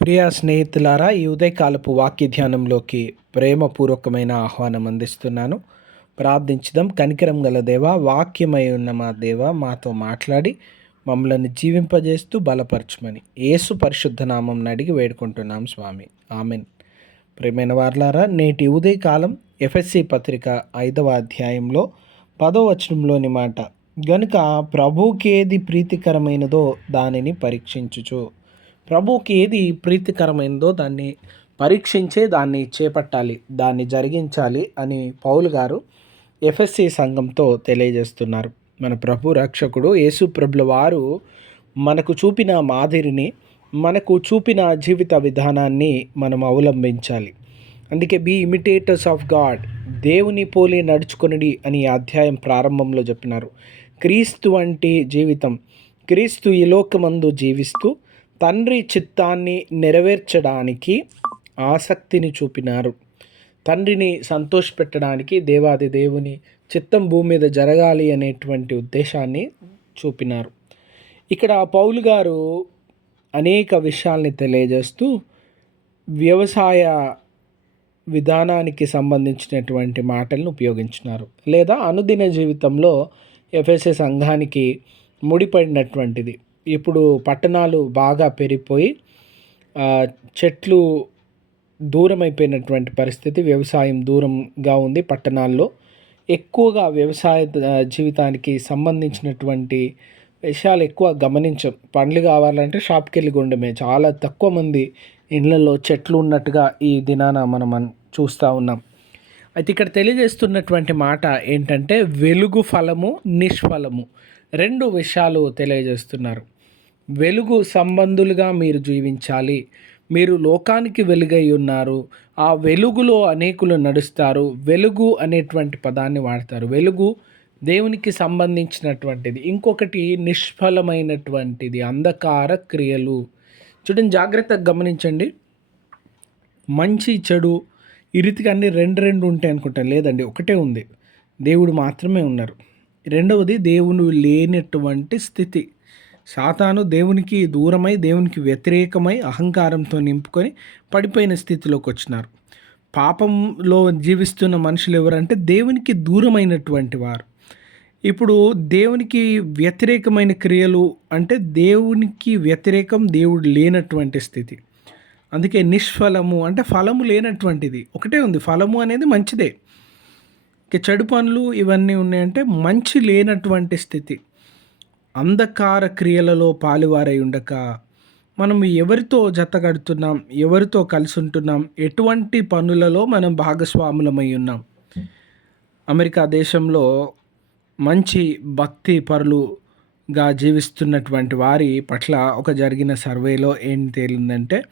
ప్రియ స్నేహితులారా ఈ ఉదయకాలపు వాక్య ధ్యానంలోకి ప్రేమపూర్వకమైన ఆహ్వానం అందిస్తున్నాను. ప్రార్థించుదాం. కనికరం గల దేవ వాక్యమై ఉన్న మా దేవ మాతో మాట్లాడి మమ్మల్ని జీవింపజేస్తూ బలపరచమని ఏసు పరిశుద్ధ నామం అడిగి వేడుకుంటున్నాం స్వామి. ఆమెన్. ప్రేమైన వార్లారా నేటి ఉదయకాలం ఎఫ్ఎస్సి పత్రిక ఐదవ అధ్యాయంలో పదో వచనంలోని మాట గనుక ప్రభుకేది ప్రీతికరమైనదో దానిని పరీక్షించుచు ప్రభువుకి ఏది ప్రీతికరమైనదో దాన్ని పరీక్షించే దాన్ని చేపట్టాలి దాన్ని జరిగించాలి అని పౌలు గారు ఎఫ్ఎస్సి సంఘంతో తెలియజేస్తున్నారు. మన ప్రభు రక్షకుడు యేసు ప్రభుల వారు మనకు చూపిన మాదిరిని మనకు చూపిన జీవిత విధానాన్ని మనం అవలంబించాలి. అందుకే బీ ఇమిటేటర్స్ ఆఫ్ గాడ్ దేవుని పోలి నడుచుకొనిడి అని ఈ అధ్యాయం ప్రారంభంలో చెప్పినారు. క్రీస్తు వంటి జీవితం క్రీస్తు ఈ లోకమందు జీవిస్తూ తండ్రి చిత్తాన్ని నెరవేర్చడానికి ఆసక్తిని చూపినారు. తండ్రిని సంతోషపెట్టడానికి దేవాది దేవుని చిత్తం భూమి మీద జరగాలి అనేటువంటి ఉద్దేశాన్ని చూపినారు. ఇక్కడ పౌలు గారు అనేక విషయాల్ని తెలియజేస్తూ వ్యవసాయ విధానానికి సంబంధించినటువంటి మాటలను ఉపయోగించినారు. లేదా అనుదిన జీవితంలో ఎఫ్ఎస్ఏ సంఘానికి ముడిపడినటువంటిది. ఇప్పుడు పట్టణాలు బాగా పెరిగిపోయి చెట్లు దూరం అయిపోయినటువంటి పరిస్థితి వ్యవసాయం దూరంగా ఉంది పట్టణాల్లో. ఎక్కువగా వ్యవసాయ జీవితానికి సంబంధించినటువంటి విషయాలు ఎక్కువ గమనించం. పండ్లు కావాలంటే షాప్కి వెళ్ళి కొండమే చాలా తక్కువ మంది ఇళ్ళల్లో చెట్లు ఉన్నట్టుగా ఈ దినాన మనం చూస్తూ ఉన్నాం. అయితే ఇక్కడ తెలియజేస్తున్నటువంటి మాట ఏంటంటే వెలుగు ఫలము నిష్ఫలము. రెండు విషయాలు తెలియజేస్తున్నారు. వెలుగు సంబంధులుగా మీరు జీవించాలి. మీరు లోకానికి వెలుగై ఉన్నారు. ఆ వెలుగులో అనేకులు నడుస్తారు. వెలుగు అనేటువంటి పదాన్ని వాడతారు. వెలుగు దేవునికి సంబంధించినటువంటిది. ఇంకొకటి నిష్ఫలమైనటువంటిది. అంధకార క్రియలు. చూడండి జాగ్రత్తగా గమనించండి. మంచి చెడు ఈ రీతిగా అన్ని రెండు రెండు ఉంటాయి అనుకుంటాను లేదండి ఒకటే ఉంది. దేవుడు మాత్రమే ఉన్నారు. రెండవది దేవుడు లేనటువంటి స్థితి. సాతాను దేవునికి దూరమై దేవునికి వ్యతిరేకమై అహంకారంతో నింపుకొని పడిపోయిన స్థితిలోకి వచ్చినారు. పాపంలో జీవిస్తున్న మనుషులు ఎవరంటే దేవునికి దూరమైనటువంటి వారు. ఇప్పుడు దేవునికి వ్యతిరేకమైన క్రియలు అంటే దేవునికి వ్యతిరేకం దేవుడు లేనటువంటి స్థితి. అందుకే నిష్ఫలము అంటే ఫలము లేనటువంటిది. ఒకటే ఉంది ఫలము అనేది మంచిదే. ఇక చెడు పనులు ఇవన్నీ ఉన్నాయంటే మంచి లేనటువంటి స్థితి. అంధకార క్రియలలో పాలువారై ఉండక మనం ఎవరితో జతగడుతున్నాం ఎవరితో కలిసి ఉంటున్నాం ఎటువంటి పనులలో మనం భాగస్వాములమై ఉన్నాం. అమెరికా దేశంలో మంచి భక్తి పరులుగా జీవిస్తున్నటువంటి వారి పట్ల ఒక జరిగిన సర్వేలో ఏం తేలిందంటే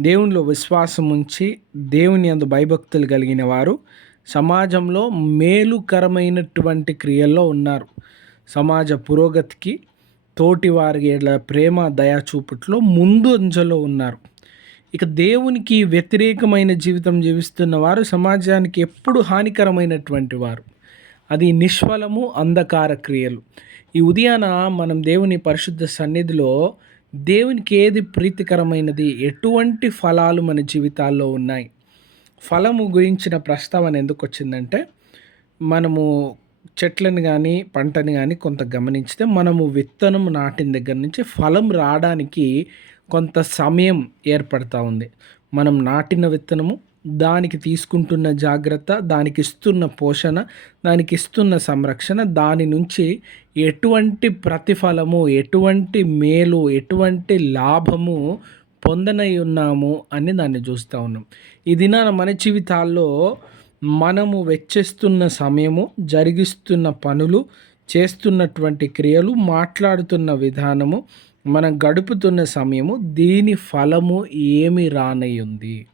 దేవునిలో విశ్వాసం ఉంచి దేవుని అందు భయభక్తులు కలిగిన వారు సమాజంలో మేలుకరమైనటువంటి క్రియల్లో ఉన్నారు. సమాజ పురోగతికి తోటి వారి ప్రేమ దయాచూపుట్లో ముందు ముందంజలో ఉన్నారు. ఇక దేవునికి వ్యతిరేకమైన జీవితం జీవిస్తున్న వారు సమాజానికి ఎప్పుడు హానికరమైనటువంటి వారు. అది నిష్ఫలము అంధకార క్రియలు. ఈ ఉదయాన మనం దేవుని పరిశుద్ధ సన్నిధిలో దేవునికి ఏది ప్రీతికరమైనది ఎటువంటి ఫలాలు మన జీవితాల్లో ఉన్నాయి? ఫలము గురించిన ప్రస్తావన ఎందుకు వచ్చిందంటే మనము చెట్లను కానీ పంటని కానీ కొంత గమనించితే మనము విత్తనం నాటిన దగ్గర నుంచి ఫలం రావడానికి కొంత సమయం ఏర్పడతా ఉంది. మనం నాటిన విత్తనము దానికి తీసుకుంటున్న జాగ్రత్త దానికి ఇస్తున్న పోషణ దానికి ఇస్తున్న సంరక్షణ దాని నుంచి ఎటువంటి ప్రతిఫలము ఎటువంటి మేలు ఎటువంటి లాభము పొందనై ఉన్నాము అని దాన్ని చూస్తూ ఉన్నాం. ఈ దినాన మన జీవితాల్లో మనము వెచ్చిస్తున్న సమయము జరిగిస్తున్న పనులు చేస్తున్నటువంటి క్రియలు మాట్లాడుతున్న విధానము మనం గడుపుతున్న సమయము దీని ఫలము ఏమి రానయ్యుంది.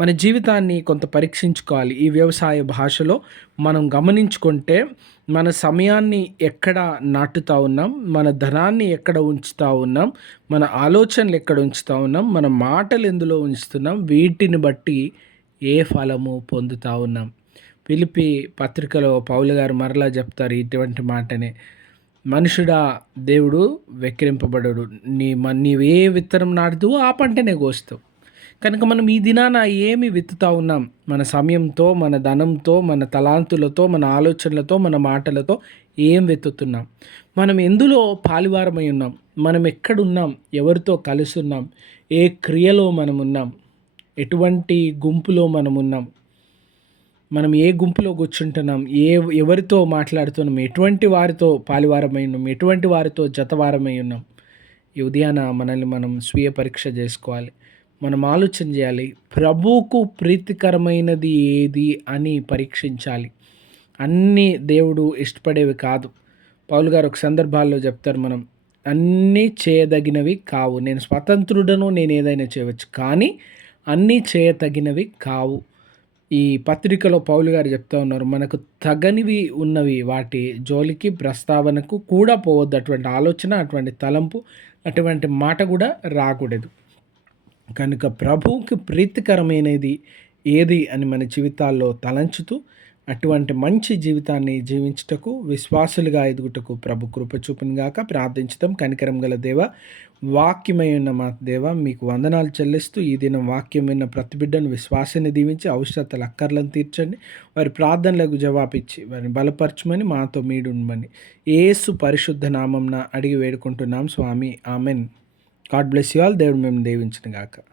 మన జీవితాన్ని కొంత పరీక్షించుకోవాలి. ఈ వ్యవసాయ భాషలో మనం గమనించుకుంటే మన సమయాన్ని ఎక్కడ నాటుతూ ఉన్నాం మన ధనాన్ని ఎక్కడ ఉంచుతూ ఉన్నాం మన ఆలోచనలు ఎక్కడ ఉంచుతూ ఉన్నాం మన మాటలు ఎందులో ఉంచుతున్నాం వీటిని బట్టి ఏ ఫలము పొందుతూ ఉన్నాం? పిలిపి పత్రికలో పౌలు గారు మరలా చెప్తారు ఇటువంటి మాటనే మనుషుడా దేవుడు వెక్కిరింపబడడు. నీ మ ఏ విత్తనం నాటుతావో ఆ పంటనే కోస్తావు. కనుక మనం ఈ దినాన ఏమి విత్తుతా ఉన్నాం? మన సమయంతో మన ధనంతో మన తలాంతులతో మన ఆలోచనలతో మన మాటలతో ఏం వెతుతున్నాం మనం ఎందులో పాలివారమై ఉన్నాం? మనం ఎక్కడున్నాం? ఎవరితో కలిసి ఉన్నాం? ఏ క్రియలో మనం ఉన్నాం ఎటువంటి గుంపులో మనం ఉన్నాం? మనం ఏ గుంపులో కూర్చుంటున్నాం? ఏ ఎవరితో మాట్లాడుతున్నాం? ఎటువంటి వారితో పాలివారమై ఉన్నాం? ఎటువంటి వారితో జతవారమై ఉన్నాం? ఈ ఉదయాన మనల్ని మనం స్వీయ పరీక్ష చేసుకోవాలి. మనం ఆలోచన చేయాలి ప్రభువుకు ప్రీతికరమైనది ఏది అని పరీక్షించాలి. అన్నీ దేవుడు ఇష్టపడేవి కాదు. పౌలు గారు ఒక సందర్భాల్లో చెప్తారు మనం అన్నీ చేయదగినవి కావు. నేను స్వతంత్రుడను నేను ఏదైనా చేయవచ్చు. కానీ అన్నీ చేయతగినవి కావు. ఈ పత్రికలో పౌలు గారు చెప్తా ఉన్నారు మనకు తగనివి ఉన్నవి వాటి జోలికి ప్రస్తావనకు కూడా పోవద్దు. అటువంటి ఆలోచన అటువంటి తలంపు అటువంటి మాట కూడా రాకూడదు. కనుక ప్రభువుకి ప్రీతికరమైనది ఏది అని మన జీవితాల్లో తలంచుతూ అటువంటి మంచి జీవితాన్ని జీవించుటకు విశ్వాసులుగా ఎదుగుటకు ప్రభు కృప చూపునుగాక ప్రార్థించడం కనికరం గల దేవ వాక్యమై ఉన్న మా దేవ మీకు వందనాలు చెల్లిస్తూ ఈ దినం వాక్యం విన్న ప్రతి బిడ్డను విశ్వాసాన్ని దీవించి అవసరతలు అక్కర్లను తీర్చండి. వారి ప్రార్థనలకు జవాబిచ్చి వారిని బలపరచమని మాతో మీడుండమని ఏసు పరిశుద్ధ నామంన అడిగి వేడుకుంటున్నాం. స్వామి amen. God bless you all. దేవుడు మేము దీవించిన గాక.